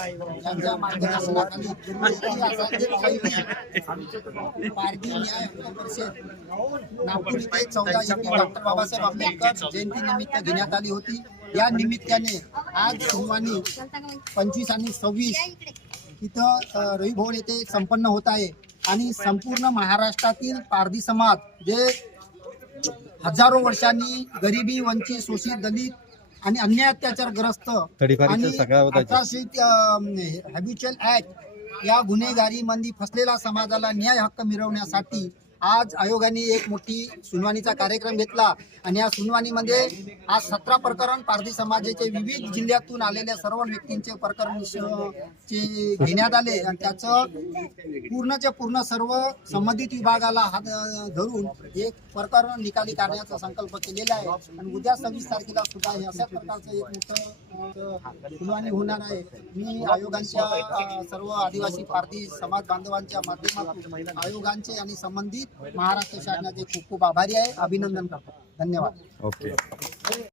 मार्गदर्शनाखाली न्याय परिषद नागपूर इथे चौदा एप्रिल डॉक्टर बाबासाहेब आंबेडकर जयंती निमित्त घेण्यात आली होती या निमित्ताने आज सोमवारी पंचवीस आणि सव्वीस इथं अ, रवी भवन येथे संपन्न होत आहे आणि संपूर्ण महाराष्ट्रातील पारधी समाज जे हजारो वर्षांनी गरिबी वंचित शोषित दलित आणि अन्याय अत्याचारग्रस्त आणि. अठराशे हॅबिच्युअल ऍक्ट या गुन्हेगारी मंदी फसलेल्या समाजाला न्याय हक्क मिळवण्यासाठी आज आयोगाने एक मोठी सुनावणीचा कार्यक्रम घेतला आणि या सुनावणीमध्ये आज सतरा प्रकरण पारधी समाजाचे विविध जिल्ह्यातून आलेल्या सर्व व्यक्तींचे प्रकरण चे घेण्यात आले. आणि त्याचं पूर्णच्या पूर्ण सर्व संबंधित विभागाला हात धरून एक प्रकरण निकाली काढण्याचा संकल्प केलेला आहे. आणि उद्या सव्वीस तारखेला सुद्धा हे अशाच प्रकारचं एक मोठं सुनवाणी सुनावणी होणार आहे. मी आयोगांच्या सर्व आदिवासी पारधी समाज बांधवांच्या माध्यमातून आयोगांचे आणि संबंधित महाराष्ट्र शासनाचे खूप खूप आभारी आहे. अभिनंदन करतो. धन्यवाद. ओके.